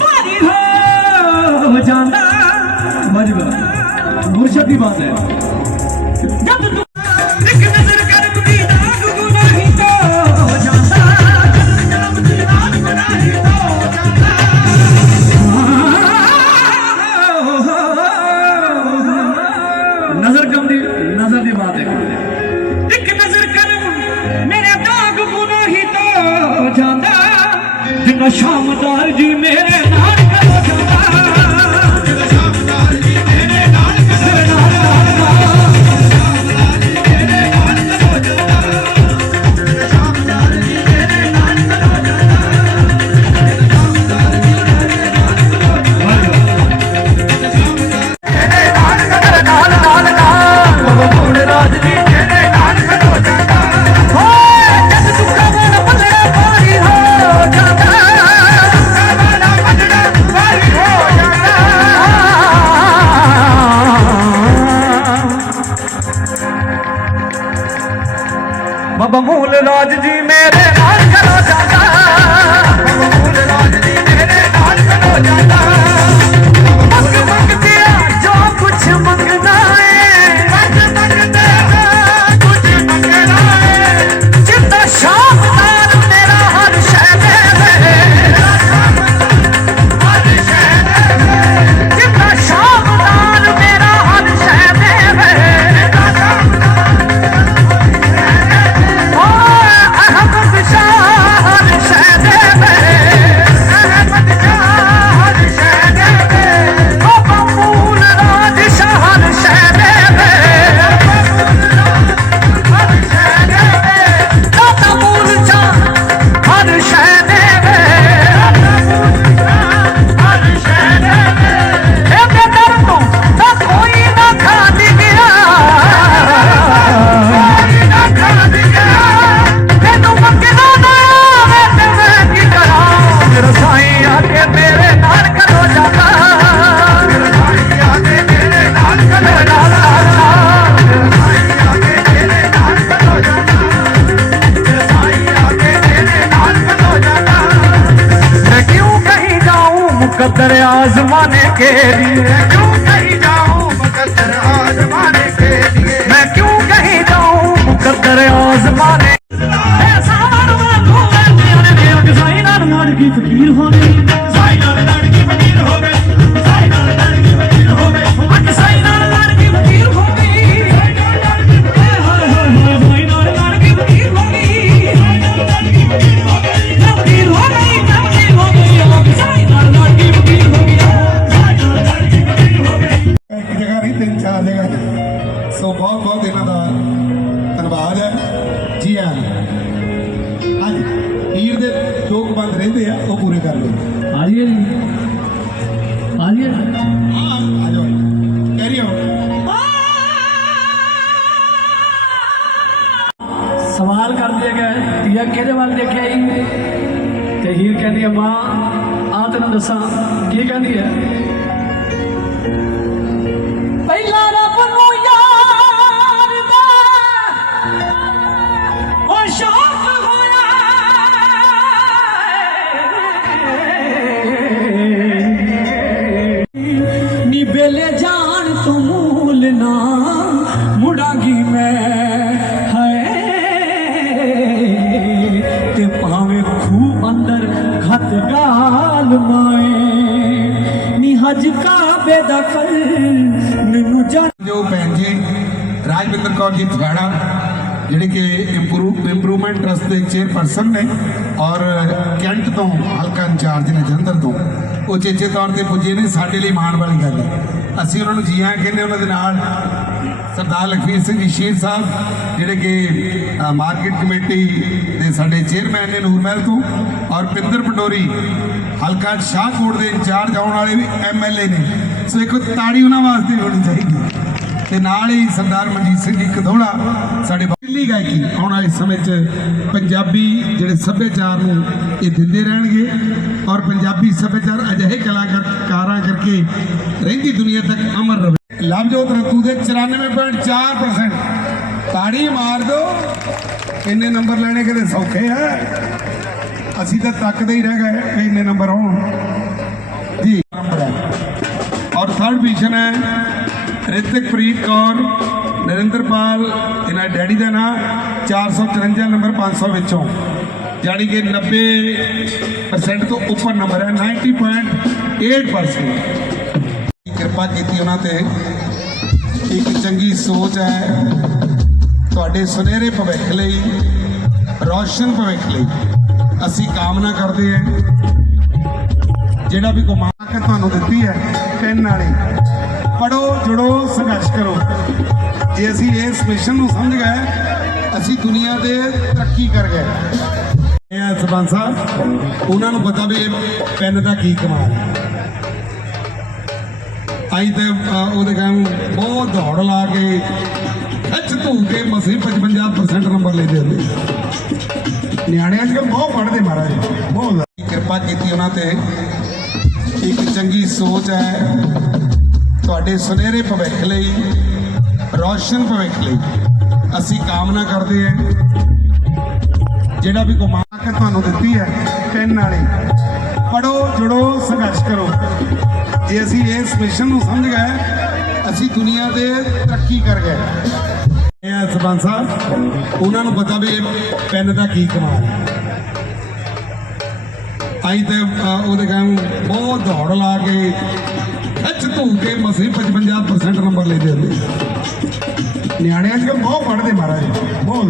ਭਾਰੀ ਹੋ ਜਾਂਦਾ। ਮਜਬਾ ਮੁਰਸ਼ਦ ਦੀ ਬਾਤ ਹੈ। ਜਦ ਤੂੰ ਇੱਕ ਨਜ਼ਰ ਕਰ ਕੁੜੀ ਦਾ ਗੁਨਾਹੀ ਤੋਂ ਜਾਂਦਾ ਜਦ ਜਨਮ ਦੀ ਰਾਤ ਗੁਨਾਹੀ ਤੋਂ ਜਾਂਦਾ। ਨਜ਼ਰ ਕਮ ਦੀ ਨਜ਼ਰ ਦੀ ਬਾਤ ਹੈ। ਇੱਕ ਨਜ਼ਰ ਕਰ ਮੇਰੇ ਦਾਗ ਗੁਨਾਹੀ ਤੋਂ ਜਾਂਦਾ। ਜਿੰਨਾ ਸ਼ਾਮਦਾਰ ਜੀ ਮੇਰੇ ਬਬਮੂਲ ਮੂਲ ਰਾਜ ਜੀ ਮੇਰੇ ਨਾਲ ਕਰੋ ਜਾਂਦਾ ਬਾਬਾ ਰਾਜ ਜੀ ਮੇਰੇ ਨਾਲ ਕਰੋ ਜਾਂਦਾ ਮੇਰੇ ਨਾਲ ਕਰੋ ਜਾਂਦਾ मैं क्यों कहीं जाऊं मुकद्दर आजमाने के लिए मैं क्यों कहीं जाऊं मुकद्दर आजमाने के लिए मैं क्यों कहीं जाऊं मुकद्दर आजमाने ਕੀ ਫਕੀਰ ਹੋਣੇ ਦੋ ਆ, ਉਹ ਪੂਰੇ ਕਰ ਲਓ। ਆ ਜੀ ਆ ਜੀ। ਹਾਂ ਆ ਜਾਓ ਕੈਰੀ ਸਵਾਲ ਕਰ ਦਿਆ ਗਿਆ ਧੀਆ ਕਿਹਦੇ ਵੱਲ ਦੇਖਿਆ ਜੀ? ਤੇ ਹੀਰ ਕਹਿੰਦੀ ਹੈ, ਮਾਂ ਆ ਤੈਨੂੰ ਦੱਸਾਂ, ਕੀ ਕਹਿੰਦੀ ਹੈ? ਰਾਜਵਿੰਦਰ ਕੌਰ ਜੀ ਫਗਾੜਾ ਜਿਹੜੇ ਕਿ ਇੰਪਰੂਵ ਇੰਪਰੂਵਮੈਂਟ ਟਰਸਟ ਦੇ ਚੇਅਰਪਰਸਨ ਨੇ ਔਰ ਕੈਂਟ ਤੋਂ ਹਲਕਾ ਇੰਚਾਰਜ ਨੇ ਜਲੰਧਰ ਤੋਂ, ਉਹ ਚੇਚੇ ਤੌਰ ਤੇ ਪੁੱਜੇ ਨੇ ਸਾਡੇ ਲਈ ਮਾਣ ਵਾਲੀ ਗੱਲ ਹੈ। ਅਸੀਂ ਉਹਨਾਂ ਨੂੰ ਜੀ ਆਇਆਂ ਕਹਿੰਦੇ ਉਹਨਾਂ ਦੇ ਨਾਲ ਸਰਦਾਰ ਲਖਵੀਰ ਸਿੰਘ ਸ਼ੀਰ ਸਾਹਿਬ, ਜਿਹੜੇ ਕਿ ਮਾਰਕੀਟ ਕਮੇਟੀ ਦੇ ਸਾਡੇ ਚੇਅਰਮੈਨ ਨੇ ਨੂਰਮਹਿਲ ਤੋਂ, ਔਰ ਪਿੰਦਰ ਪੰਡੋਰੀ, ਹਲਕਾ ਸ਼ਾਹਕੋਟ ਦੇ ਇੰਚਾਰਜ ਆਉਣ ਵਾਲੇ ਵੀ ਐਮਐਲਏ ਨੇ। ਸੋ ਇੱਕ ਤਾੜੀ ਉਹਨਾਂ ਵਾਸਤੇ ਹੋਣੀ ਚਾਹੀਦੀ ਤੇ ਨਾਲ ਹੀ ਸਰਦਾਰ ਮਨਜੀਤ ਸਿੰਘ ਜੀ ਕਧੋੜਾ ਸਾਡੇ ਦਿੱਲੀ ਗਾਇਕੀ ਆਉਣ ਵਾਲੇ ਸਮੇਂ 'ਚ ਪੰਜਾਬੀ ਜਿਹੜੇ ਸੱਭਿਆਚਾਰ ਨੂੰ ਇਹ ਦਿੰਦੇ ਰਹਿਣਗੇ ਔਰ ਪੰਜਾਬੀ ਸੱਭਿਆਚਾਰ ਅਜਿਹੇ ਕਲਾਕਾਰਾਂ ਕਰਕੇ ਰਹਿੰਦੀ ਦੁਨੀਆ ਤੱਕ ਅਮਰ ਰਹੇ। ਲਵਜੋਤ ਰਤੂ ਦੇ 94.4% ਤਾੜੀ ਮਾਰ ਦਿਓ ਇੰਨੇ ਨੰਬਰ ਲੈਣੇ ਕਿਤੇ ਸੌਖੇ ਆ। ਅਸੀਂ ਤਾਂ ਤੱਕਦੇ ਹੀ ਰਹਿ ਗਏ ਕਿ ਇੰਨੇ ਨੰਬਰ ਹੋਣ। ਜੀ। ਔਰ ਥਰਡ ਪੋਜੀਸ਼ਨ ਹੈ ਰਿਤਿਕਪ੍ਰੀਤ ਕੌਰ ਨਰਿੰਦਰਪਾਲ ਇਹਨਾਂ ਡੈਡੀ ਦਾ ਨਾਮ 453 ਨੰਬਰ 500 ਵਿੱਚੋਂ। ਯਾਨੀ ਕਿ 90% ਤੋਂ ਉੱਪਰ ਨੰਬਰ ਹੈ 90.8% ਕਿਰਪਾ ਕੀਤੀ ਉਹਨਾਂ ਤੇ। ਇੱਕ ਚੰਗੀ ਸੋਚ ਹੈ, ਤੁਹਾਡੇ ਸੁਨਹਿਰੇ ਭਵਿੱਖ ਲਈ, ਰੌਸ਼ਨ ਭਵਿੱਖ ਲਈ। ਅਸੀਂ ਕਾਮਨਾ ਕਰਦੇ ਹਾਂ, ਜਿਹੜਾ ਵੀ ਗੁਮਾਨ ਕੇ ਤੁਹਾਨੂੰ ਦਿੱਤੀ ਹੈ ਪੈਨ ਵਾਲੀ। ਪੜੋ ਜੁੜੋ, ਸੰਘਰਸ਼ ਕਰੋ। ਜੇ ਅਸੀਂ ਇਸ ਮਿਸ਼ਨ ਨੂੰ ਸਮਝ ਗਏ, ਅਸੀਂ ਦੁਨੀਆ ਦੇ ਤਰੱਕੀ ਕਰ ਗਏ। ਇਹ ਸਰਪੰਚ ਸਾਹਿਬ, ਉਹਨਾਂ ਨੂੰ ਪਤਾ ਵੀ ਪੈਨ ਦਾ ਕੀ ਕਮਾਲ ਹੈ। ਆਈ ਤੇ ਉਹਦੇ ਕੰਮ ਬਹੁਤ ਦੌੜ ਲਾ ਕੇ ਖਿੱਚ ਧੂ ਕੇ ਮਸੀਂ 55% ਨੰਬਰ ਲੈਂਦੇ ਹੁੰਦੇ ਨਿਆਣੇ ਅੱਜ ਕੱਲ੍ਹ ਬਹੁਤ ਪੜ੍ਹਦੇ ਮਹਾਰਾਜ, ਬਹੁਤ ਕਿਰਪਾ ਕੀਤੀ ਉਹਨਾਂ ਤੇ। ਇੱਕ ਚੰਗੀ ਸੋਚ ਹੈ। ਤੁਹਾਡੇ ਸੁਨਹਿਰੇ ਭਵਿੱਖ ਲਈ, ਰੌਸ਼ਨ ਭਵਿੱਖ ਲਈ ਅਸੀਂ ਕਾਮਨਾ ਕਰਦੇ ਹਾਂ। ਜਿਹੜਾ ਵੀ ਗੁਮਾਨ ਕੇ ਤੁਹਾਨੂੰ ਦਿੱਤੀ ਹੈ, ਪੈਨ ਵਾਲੀ ਪੜੋ ਜੁੜੋ, ਸੰਘਰਸ਼ ਕਰੋ। ਜੇ ਅਸੀਂ ਇਸ ਮਿਸ਼ਨ ਨੂੰ ਸਮਝ ਗਏ, ਅਸੀਂ ਦੁਨੀਆ ਦੇ ਤਰੱਕੀ ਕਰ ਗਏ। ਇਹ ਸਰਪੰਚ ਸਾਹਿਬ, ਉਹਨਾਂ ਨੂੰ ਪਤਾ ਵੀ ਇਹ ਪੈਨ ਦਾ ਕੀ ਕਮਾਲ ਹੈ। ਆਈ ਤੇ ਉਹਦੇ ਕੰਮ ਬਹੁਤ ਦੌੜ ਲਾ ਕੇ ਖਿੱਚ ਧੂ ਕੇ ਮਸੀਂ 55% ਨੰਬਰ ਲੈਂਦੇ ਹੁੰਦੇ ਨਿਆਣੇ ਅੱਜ ਕੱਲ੍ਹ ਬਹੁਤ ਪੜ੍ਹਦੇ ਮਹਾਰਾਜ, ਬਹੁਤ